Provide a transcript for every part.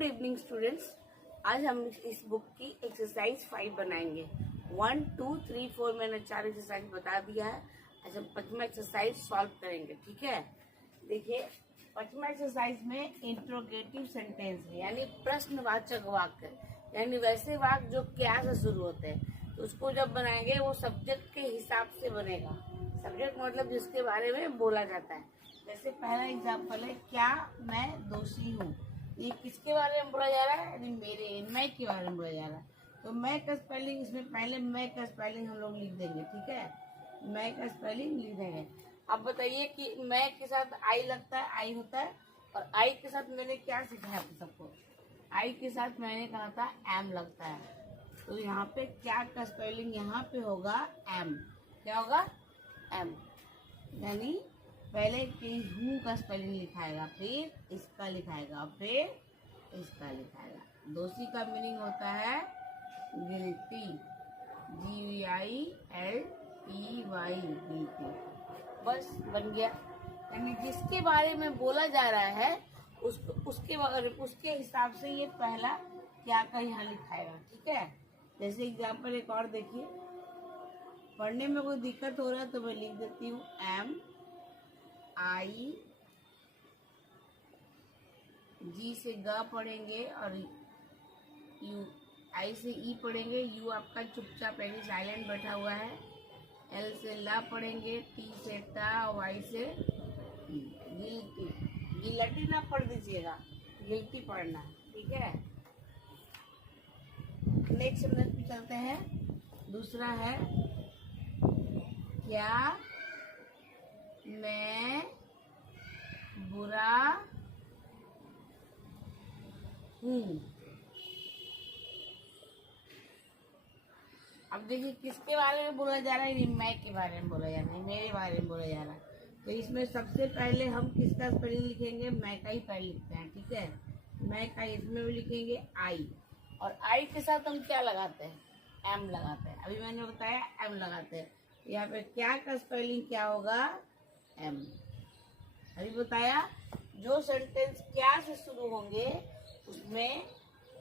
Good evening students. आज हम इस बुक की एक्सरसाइज 5 बनाएंगे। 1, 2, 3, 4 मैंने 4 एक्सरसाइज बता दिया है। आज हम 5वां एक्सरसाइज सॉल्व करेंगे। ठीक है, देखिए 5वां एक्सरसाइज में इंट्रोगेटिव सेंटेंस है, यानी प्रश्नवाचक वाक्य, यानी वैसे वाक्य जो क्या से शुरू होते हैं। तो उसको जब बनाएंगे वो सब्जेक्ट के हिसाब से बनेगा। सब्जेक्ट मतलब जिसके बारे में बोला जाता है। जैसे पहला एग्जाम्पल है, क्या मैं दोषी हूँ। ये किसके बारे में बोला जा रहा है? मैं के बारे में बोला जा रहा है। तो मैं का स्पेलिंग, इसमें पहले मैं का स्पेलिंग हम लोग लिख देंगे। ठीक है, मैं का स्पेलिंग लिख देंगे। अब बताइए कि मैं के साथ आई लगता है, आई होता है। और आई के साथ मैंने क्या सिखाया था सबको? आई के साथ मैंने कहा था एम लगता है। तो यहाँ पे क्या का स्पेलिंग यहाँ पे होगा एम। क्या होगा? एम। यानी पहले हूँ का स्पेलिंग लिखाएगा, फिर इसका लिखाएगा, फिर इसका लिखाएगा। दोषी का मीनिंग होता है गिल्टी, GILTY, गिल्टी। बस बन गया। यानी जिसके बारे में बोला जा रहा है उसके हिसाब से ये पहला क्या का यहाँ लिखाएगा। ठीक है, जैसे एग्जाम्पल एक और देखिए। पढ़ने में कोई दिक्कत हो रहा है तो मैं लिख देती हूँ एम आई, जी से ग पढ़ेंगे और यू, आई से ई पढ़ेंगे। यू आपका चुपचाप यानी साइलेंट बैठा हुआ है। एल से ला पढ़ेंगे, टी से टा, वाई से गिल्टी। गिलटी ना पढ़ दीजिएगा, गिल्टी पढ़ना। ठीक है, नेक्स्ट सेंटेंस पे चलते हैं। दूसरा है, क्या मैं बुरा हूँ। अब देखिए किसके बारे में बोला जा रहा है? मैं के बारे में बोला जा रहा है, मेरे बारे में बोला जा रहा है। तो इसमें सबसे पहले हम किसका स्पेलिंग लिखेंगे? मैं का ही पहले लिखते हैं। ठीक है, मैं का इसमें भी लिखेंगे आई, और आई के साथ हम क्या लगाते हैं? एम लगाते हैं। अभी मैंने बताया एम लगाते हैं। यहाँ पे क्या का स्पेलिंग क्या होगा? एम। अभी बताया जो सेंटेंस क्या से शुरू होंगे उसमें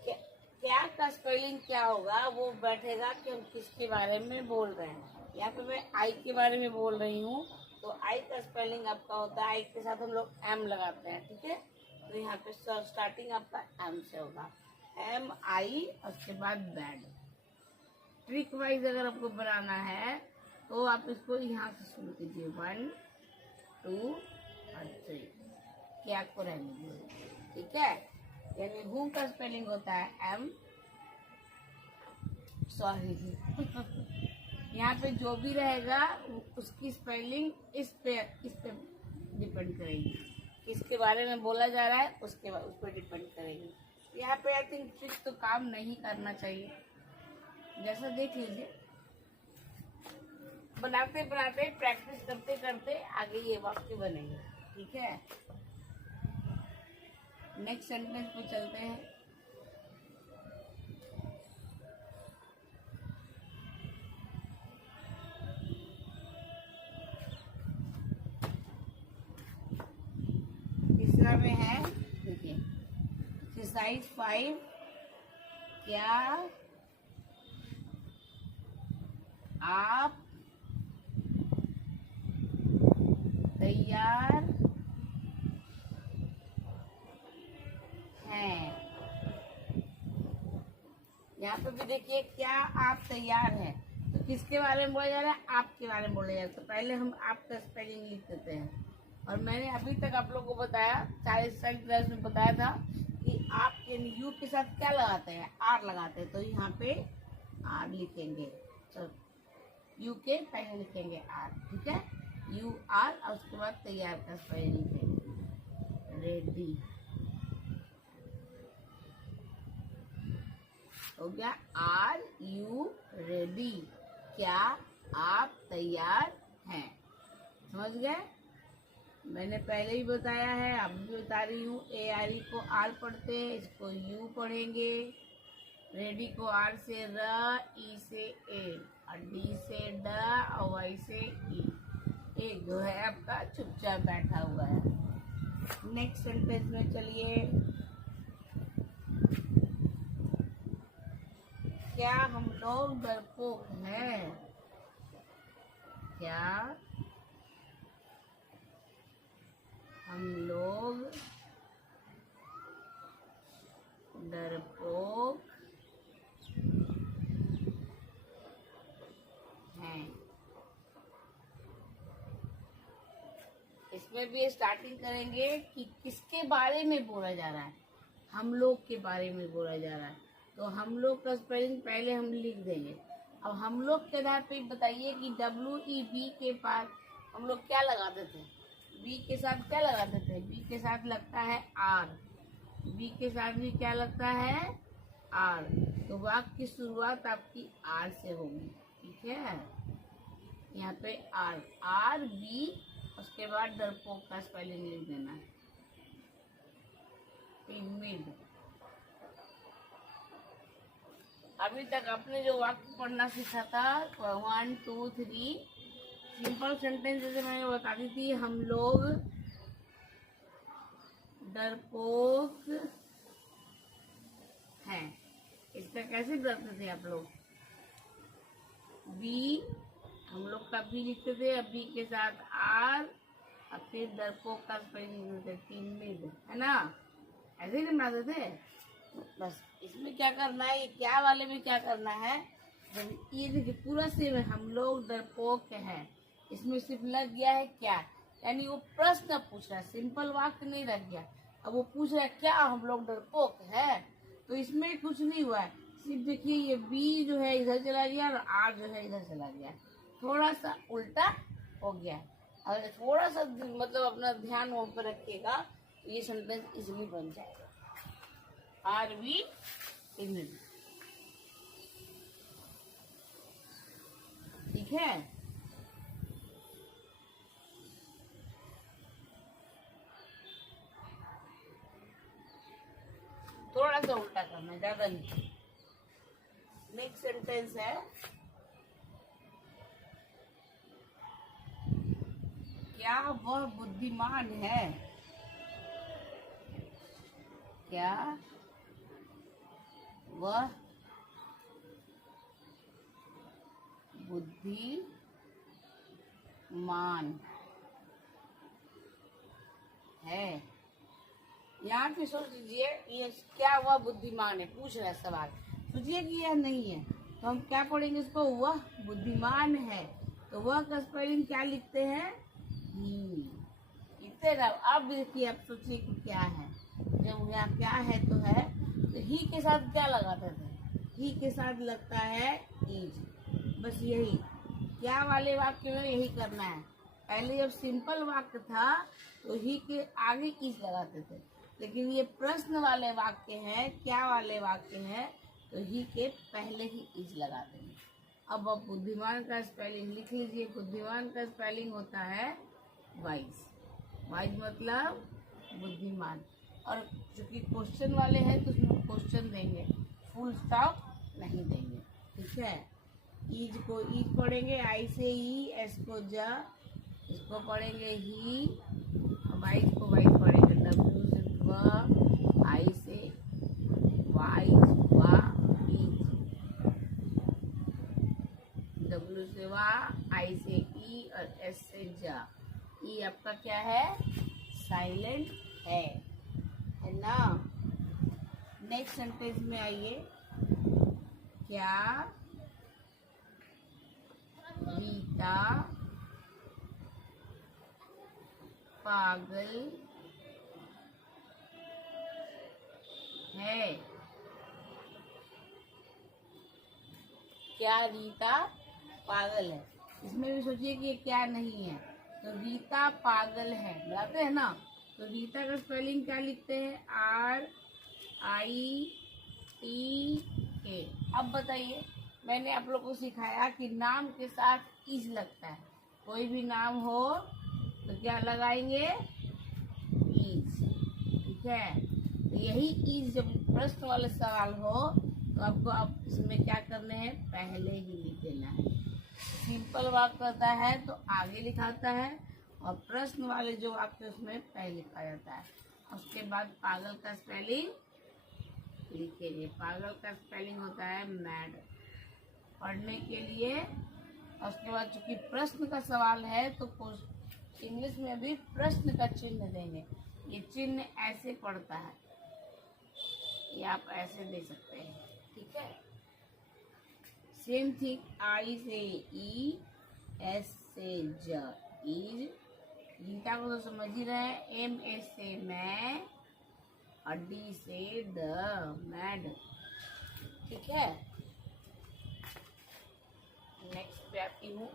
क्या का स्पेलिंग क्या होगा, वो बैठेगा कि हम किसके बारे में बोल रहे हैं। यहाँ पे मैं आई के बारे में बोल रही हूँ, तो आई का स्पेलिंग आपका होता है, आई के साथ हम लोग एम लगाते हैं। ठीक है, तो यहाँ पे स्टार्टिंग आपका एम से होगा, MI, उसके बाद बैड। ट्रिक वाइज अगर आपको बनाना है तो आप इसको यहाँ से शुरू कीजिए, 1, 2 और 3, क्या को रहने दीजिए। ठीक है, यानी हूँ का स्पेलिंग होता है एम, सॉरी यहाँ पे जो भी रहेगा उसकी स्पेलिंग इस पे डिपेंड करेगी। किसके बारे में बोला जा रहा है उस पर डिपेंड करेगी। यहाँ पे आई थिंक ट्रिक तो काम नहीं करना चाहिए। जैसा देख लीजिए, बनाते बनाते प्रैक्टिस करते करते आगे ये वाक्य बनेंगे। ठीक है, नेक्स्ट सेंटेंस पे चलते हैं। तीसरा में है, देखिए एक्सरसाइज 5, क्या आप तैयार हैं। यहाँ पे भी देखिए क्या आप तैयार हैं, तो किसके बारे में बोला जा रहा है? आपके बारे में बोला जा रहा है। तो पहले हम आपका स्पेलिंग लिख देते हैं। और मैंने अभी तक आप लोगों को बताया, 40 क्लास में बताया था कि आप यू के साथ क्या लगाते हैं? आर लगाते हैं। तो यहाँ पे आर लिखेंगे, चलो यू के पहले लिखेंगे आर। ठीक है, UR, और उसके बाद तैयार का स्पेलिंग लिखेंगे, रेडी। हो गया, RU रेडी, क्या आप तैयार हैं। समझ गए? मैंने पहले ही बताया है, अब भी बता रही हूँ। ARE को आर पढ़ते हैं, इसको यू पढ़ेंगे। रेडी को आर से र, ई से ए, और डी से ड, और वाई से ई। एक जो है आपका चुपचाप बैठा हुआ है। नेक्स्ट सेंटेंस में चलिए, क्या हम लोग डरपोक हैं? क्या हम लोग डरपोक हैं? इसमें भी स्टार्टिंग करेंगे कि किसके बारे में बोला जा रहा है। हम लोग के बारे में बोला जा रहा है, तो हम लोग का स्पेलिंग पहले हम लिख देंगे। अब हम लोग के आधार पे बताइए कि WEB के पास हम लोग क्या लगाते थे? बी के साथ क्या लगाते थे? बी के साथ लगता है R। बी के साथ भी क्या लगता है? R। तो वाक्य की शुरुआत आपकी R से होगी, ठीक है। यहाँ पे RB, उसके बाद डरपोक का स्पेलिंग लिख देना है, टिमिड। अभी तक आपने जो वाक्य पढ़ना सीखा था 1 2 3 सिंपल सेंटेंस, जैसे मैंने बता दी थी, हम लोग डरपोक हैं। इसका कैसे डरते थे आप लोग? बी, हम लोग का बी लिखते थे, अब बी के साथ R, और फिर डरपोक का स्पेलिंग लिखते थे टिमिड, है ना? ऐसे ही बनाते थे। बस इसमें क्या करना है, ये क्या वाले में क्या करना है, जब ये देखिए पूरा सेम है, हम लोग डरपोक हैं, इसमें सिर्फ लग गया है क्या, यानी वो प्रश्न पूछ रहा है, सिंपल वाक्य नहीं रख गया। अब वो पूछ रहा है क्या हम लोग डरपोक हैं, तो इसमें कुछ नहीं हुआ है, सिर्फ देखिए ये बी जो है इधर चला गया और R जो है इधर चला गया, थोड़ा सा उल्टा हो गया। अगर थोड़ा सा मतलब अपना ध्यान वहाँ पर रखिएगा तो ये सेंटेंस इजीली बन जाएगा। RB टिमिड, ठीक है। थोड़ा सा उल्टा करना, ज्यादा नहीं। नेक्स्ट सेंटेंस है, क्या वह बुद्धिमान है? क्या वह बुद्धिमान है? यहाँ पे सोच लीजिए, ये क्या वह बुद्धिमान है, पूछ रहा है सवाल, सोचिए कि यह नहीं है, तो हम क्या पढ़ेंगे इसको? वह बुद्धिमान है, तो वह का स्पेलिंग क्या लिखते हैं? लिखते ना। अब देखिए, अब सोचिए कि क्या है, जब यहाँ क्या है तो है, तो ही के साथ क्या लगाते थे? ही के साथ लगता है इज, बस यही। क्या वाले वाक्य में यही करना है। पहले जब सिंपल वाक्य था तो ही के आगे इज लगाते थे, लेकिन ये प्रश्न वाले वाक्य हैं, क्या वाले वाक्य हैं, तो ही के पहले ही इज लगा देंगे। अब आप बुद्धिमान का स्पेलिंग लिख लीजिए। बुद्धिमान का स्पेलिंग होता है वाइज। वाइज मतलब बुद्धिमान। और चूंकि क्वेश्चन वाले हैं तो उसमें क्वेश्चन देंगे, फुल स्टॉप नहीं देंगे, ठीक है। ईज को ईज पढ़ेंगे, आई से ई, एस को ज, इसको पढ़ेंगे ही, वाइज को वाइज पढ़ेंगे, डब्ल्यू से व, आई से वाइज वा ईज, डब्ल्यू से वा, आई से ई और एस से जा। ई आपका क्या है? साइलेंट है ना। नेक्स्ट सेंटेंस में आइए, क्या रीता पागल है? क्या रीता पागल है? इसमें भी सोचिए कि ये क्या नहीं है, तो रीता पागल है बताते हैं ना, तो रीता का स्पेलिंग क्या लिखते हैं? RITA। अब बताइए, मैंने आप लोगों को सिखाया कि नाम के साथ इज लगता है, कोई भी नाम हो तो क्या लगाएंगे? इज, ठीक है। तो यही इज जब प्रश्न वाले सवाल हो तो आपको अब इसमें क्या करने हैं? पहले ही लिख देना है। सिंपल वाक्य करता है तो आगे लिखाता है, और प्रश्न वाले जो वाक्य उसमें पहले लिखा जाता है। उसके बाद पागल का स्पेलिंग लिखेंगे। पागल का स्पेलिंग होता है मैड। पढ़ने के लिए, उसके बाद चूंकि प्रश्न का सवाल है तो इंग्लिश में भी प्रश्न का चिन्ह देंगे। ये चिन्ह ऐसे पढ़ता है, ये आप ऐसे दे सकते हैं, ठीक है। सेम थिंग, आई से ई, एस से ज, इज, गीता को तो समझ ही रहे हैं, एम एस से मैं, और डी से द, मैड, ठीक है। नेक्स्ट पे आती हूँ।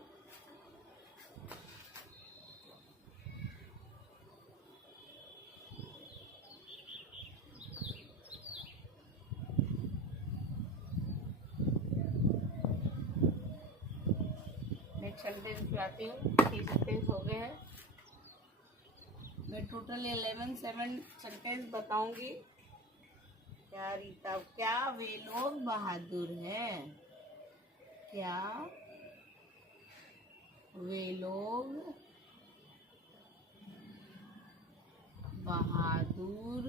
सेंटेंस पे आती हूँ। 3 सेंटेंस हो गए हैं। मैं टोटल 11 सेंटेंस बताऊंगी। क्या रीता, क्या वे लोग बहादुर हैं? क्या वे लोग बहादुर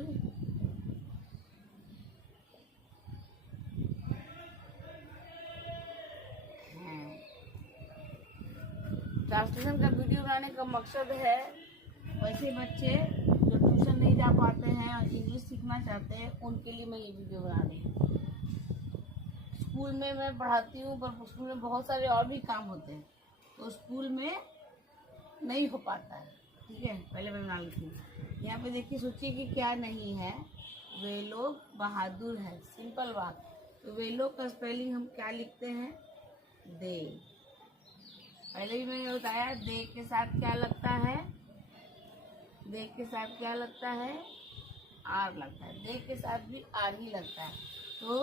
हैं? ट्रांसलेशन का वीडियो बनाने का मकसद है वैसे बच्चे जो ट्यूशन नहीं जा पाते हैं और इंग्लिश सीखना चाहते हैं उनके लिए मैं ये वीडियो बना रही हूँ। स्कूल में मैं पढ़ाती हूँ पर स्कूल में बहुत सारे और भी काम होते हैं तो स्कूल में नहीं हो पाता है, ठीक है। पहले मैं बना लेती हूँ। यहाँ पे देखिए, सोचिए कि क्या नहीं है। वे लोग बहादुर हैं, सिंपल बात। तो वे लोग का स्पेलिंग हम क्या लिखते हैं? दे। पहले भी मैंने बताया, दे के साथ क्या लगता है? दे के साथ क्या लगता है? आर लगता है। दे के साथ भी आर ही लगता है। तो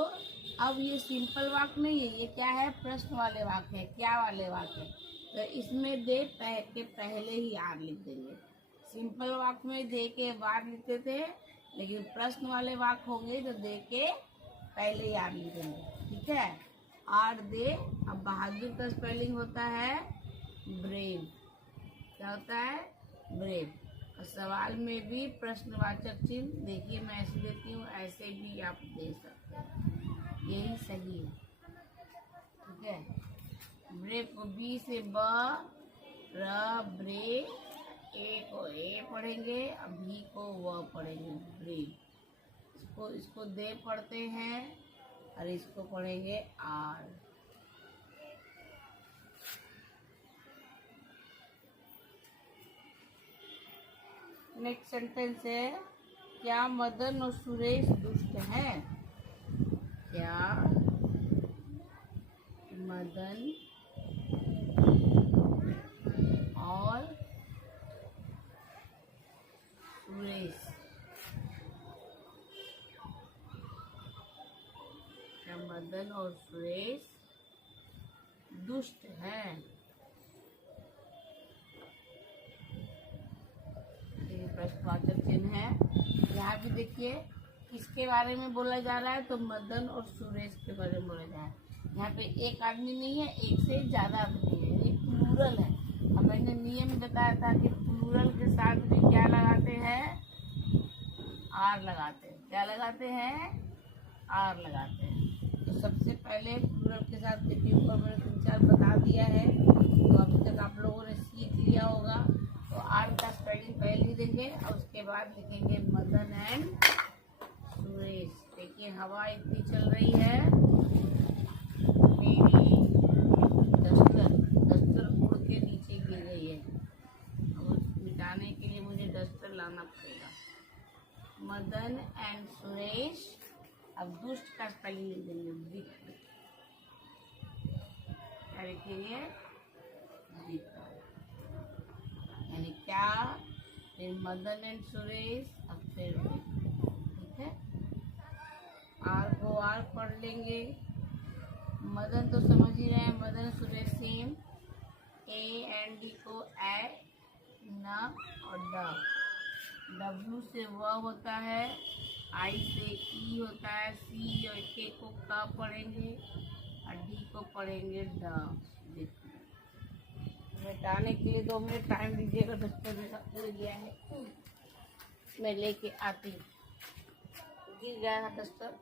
अब ये सिंपल वाक्य नहीं है, ये क्या है? प्रश्न वाले वाक्य है, क्या वाले वाक्य है। तो इसमें दे के पहले ही आर लिख देंगे। सिंपल वाक्य में दे के बाद लिखते थे, लेकिन प्रश्न वाले वाक्य होंगे तो दे के पहले ही आर लिख देंगे, ठीक है। Are they. अब बहादुर का स्पेलिंग होता है ब्रेव। क्या होता है? ब्रेव। और सवाल में भी प्रश्नवाचक चिन्ह, देखिए मैं ऐसे देती हूँ, ऐसे भी आप दे सकते हैं, यही सही है, ठीक है। ब्रेव को बी से ब, र, ब्रे, ए को ए पढ़ेंगे, और भी को व पढ़ेंगे, ब्रेव। इसको दे पढ़ते हैं और इसको पढ़ेंगे आर। नेक्स्ट सेंटेंस है, क्या मदन और सुरेश दुष्ट हैं? क्या मदन और सुरेश, क्या मदन और सुरेश दुष्ट हैं? प्रश्नवाचक चिन्ह है। यहाँ भी देखिए किसके बारे में बोला जा रहा है, तो मदन और सुरेश के बारे में बोला जा रहा है। यहाँ पे एक आदमी नहीं है, एक से ज्यादा आदमी है, ये प्लूरल है। अब मैंने नियम बताया था कि प्लूरल के साथ भी क्या लगाते हैं? आर लगाते हैं। क्या लगाते हैं? आर लगाते हैं। तो सबसे पहले प्लूरल के साथ देखिए, ऊपर मैंने 3-4 बता दिया है, तो अभी तक आप लोगों ने सीख लिया होगा। तो आर का स्पेलिंग पहले ही देंगे और उसके बाद लिखेंगे मदन एंड सुरेश। देखिए हवा इतनी चल रही है, मेरी डस्टर उड़ के नीचे गिर गई है। अब मिटाने के लिए मुझे डस्टर लाना पड़ेगा। मदन एंड सुरेश। अब दुष्ट का स्पेलिंग लिख देंगे, विक। क्या लिखेंगे? विक। यानी क्या, फिर मदन एंड सुरेश, अब फिर, ठीक है। आर को आर पढ़ लेंगे। मदन तो समझ ही रहे हैं, Madan Suresh same. A and D को ए, न और ड। डब्ल्यू से व होता है, आई से ई होता है, सी और के को क पढ़ेंगे और डी को पढ़ेंगे ड। मिटाने के लिए 2 मिनट टाइम दीजिएगा, डस्टर मेरा उड़ गया है, मैं लेके आती हूँ। गिर गया है डस्टर,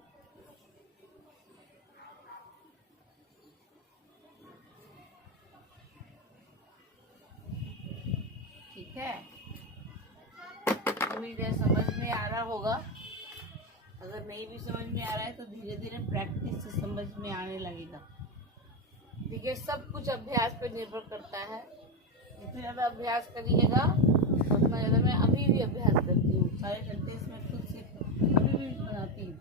है, उम्मीद है समझ में आ रहा होगा। अगर नहीं भी समझ में आ रहा है तो धीरे धीरे प्रैक्टिस से समझ में आने लगेगा। देखिए, सब कुछ अभ्यास पर निर्भर करता है। जितना ज़्यादा अभ्यास करिएगा उतना ज़्यादा। मैं अभी भी अभ्यास करती हूँ, सारे सेंटेंस में खुद से अभी भी बनाती हूँ।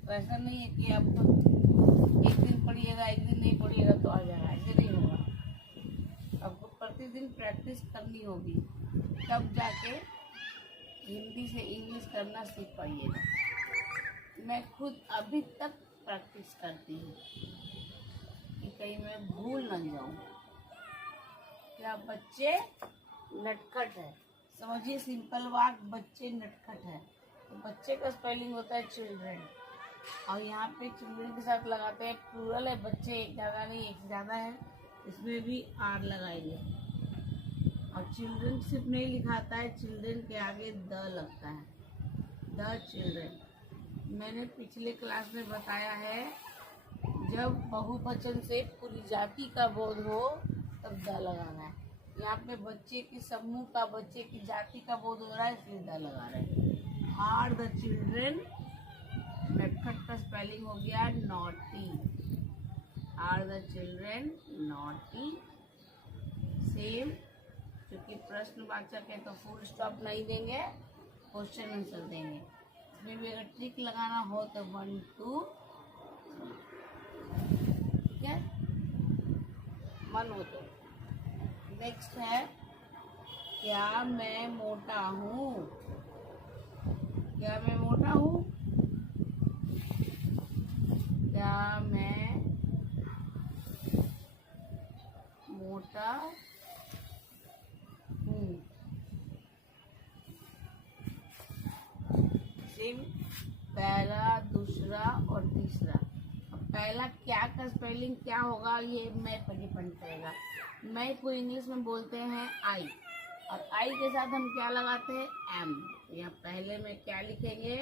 तो ऐसा नहीं है कि आप एक दिन पढ़िएगा एक दिन नहीं पढ़िएगा तो आ जाएगा, ऐसे नहीं होगा। आपको प्रतिदिन प्रैक्टिस करनी होगी, तब जाके हिंदी से इंग्लिश करना सीख पाइएगा। मैं खुद अभी तक प्रैक्टिस करती हूँ कि कहीं मैं भूल न जाऊँ। क्या बच्चे नटखट है, समझिए सिंपल बात, बच्चे नटखट है। तो बच्चे का स्पेलिंग होता है चिल्ड्रन, और यहाँ पे चिल्ड्रन के साथ लगाते हैं प्लूरल है, बच्चे एक ज़्यादा नहीं एक से ज़्यादा है, इसमें भी आर लगाएंगे। और चिल्ड्रन सिर्फ नहीं लिखाता है, चिल्ड्रन के आगे द लगता है, द चिल्ड्रन। मैंने पिछले क्लास में बताया है, जब बहुवचन से पूरी जाति का बोध हो तब द लगाना है। यहाँ पे बच्चे की समूह का, बच्चे की जाति का बोध हो रहा है, इसलिए द लगा रहे हैं। आर द चिल्ड्रन, नटखट का स्पेलिंग हो गया naughty. Are the children naughty. Same, क्योंकि प्रश्नवाचक है तो फुल स्टॉप नहीं देंगे, क्वेश्चन आंसर देंगे। इसमें भी अगर ट्रिक लगाना हो तो 1 2, ठीक है, मन हो तो। नेक्स्ट है, क्या मैं मोटा हूँ? क्या मैं मोटा हूँ? क्या मैं मोटा हूँ? सेम, पहला, दूसरा और तीसरा। अब पहला क्या का स्पेलिंग क्या होगा, ये मैं पर डिपेंड करेगा। मैं को इंग्लिश में बोलते हैं आई, और आई के साथ हम क्या लगाते हैं, एम। यहाँ पहले में क्या लिखेंगे,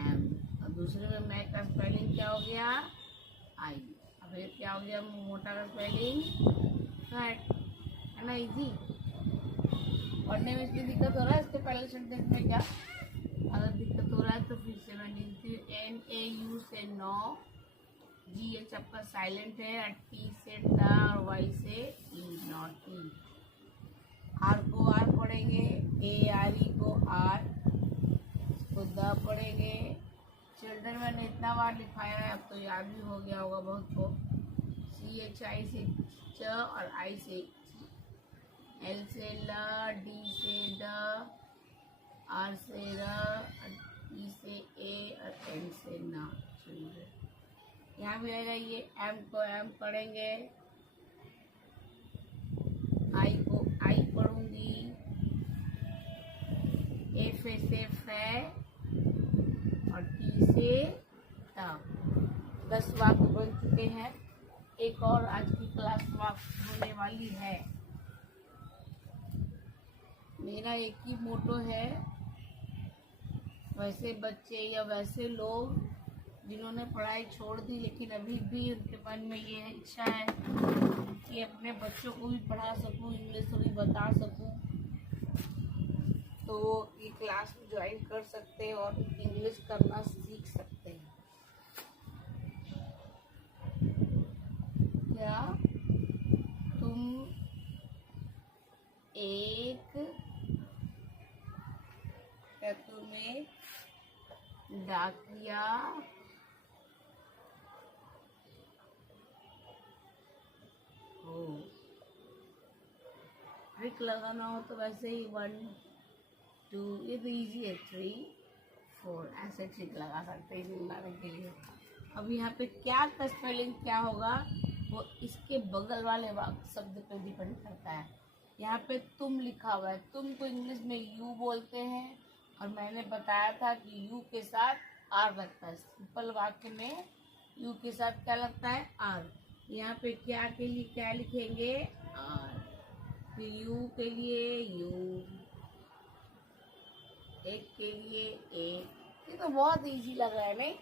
एम, और दूसरे में मैं का स्पेलिंग क्या हो गया, आई। अब ये क्या हो गया, मोटा का स्पेलिंग फैट, है ना, इजी। पढ़ने में इसकी दिक्कत हो रहा है, इसके पहले सेंटेंस में क्या, अगर दिक्कत हो रहा है तो फिर से मैं लिखती हूँ, NAU से नो, GH आपका साइलेंट है, और T से टा, और Y से ई, नॉटी। आर को आर पढ़ेंगे, ARE को आर, इसको द पढ़ेंगे। चिल्ड्रन मैंने इतना बार लिखाया है, अब तो याद भी हो गया होगा बहुत को। CHI से च, और I से L से ल, D से ड, R से र, E से ए, और N से ना। चिल्ड्रन यहाँ भी आएगा, ये एम को एम पढ़ेंगे, आई को आई पढ़ूंगी, एफ से फे, और टी से टा। 10 वाक्य बन चुके हैं, एक और आज की क्लास वाक्य होने वाली है। मेरा एक ही मोटो है, वैसे बच्चे या वैसे लोग जिन्होंने पढ़ाई छोड़ दी लेकिन अभी भी उनके मन में ये इच्छा है कि अपने बच्चों को भी पढ़ा सकूं, इंग्लिश थोड़ी बता सकूं, तो ये क्लास में ज्वाइन कर सकते हैं और इंग्लिश करना सीख सकते हैं। क्या तुम तुम्हें डाकिया हो? ट्रिक लगाना हो तो वैसे ही 1 2, ये तो ईजी है, 3 4 ऐसे ट्रिक लगा सकते हैं बनाने के लिए। अब यहाँ पे क्या का स्पेलिंग क्या होगा वो इसके बगल वाले शब्द पे डिपेंड करता है। यहाँ पे तुम लिखा हुआ है, तुम को इंग्लिश में यू बोलते हैं, और मैंने बताया था कि यू के साथ आर लगता है। सिंपल वाक्य में यू के साथ क्या लगता है, आर। यहाँ पे क्या के लिए क्या लिखेंगे, आर, फिर यू के लिए यू, एक के लिए एक। ये तो बहुत इजी लग रहा है, नहीं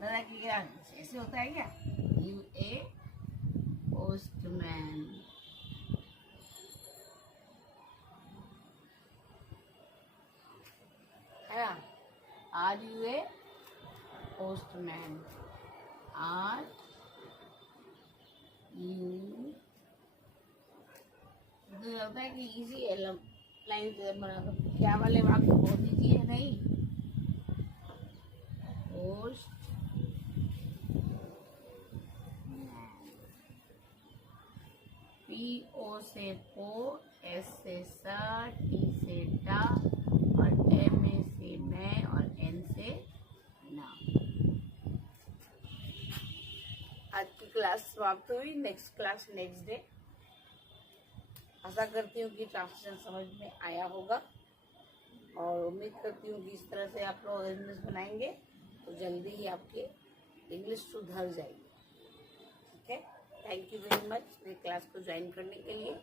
लग रहा कि क्या ऐसे होता है क्या, यू ए पोस्टमैन। सारी इजी है लाइन बना। क्या वाले वाक्य बहुत इजी है नहीं। पोस्ट PO से पो, S से सा, T से टा और M से मैं और N से ना। आज की क्लास समाप्त हुई। Next class next day. आशा करती हूँ कि ट्रांसलेशन समझ में आया होगा और उम्मीद करती हूँ कि इस तरह से आप लोग इंग्लिश बनाएंगे तो जल्दी ही आपके इंग्लिश सुधर जाएगी। ठीक है, थैंक यू वेरी मच मेरी क्लास को ज्वाइन करने के लिए।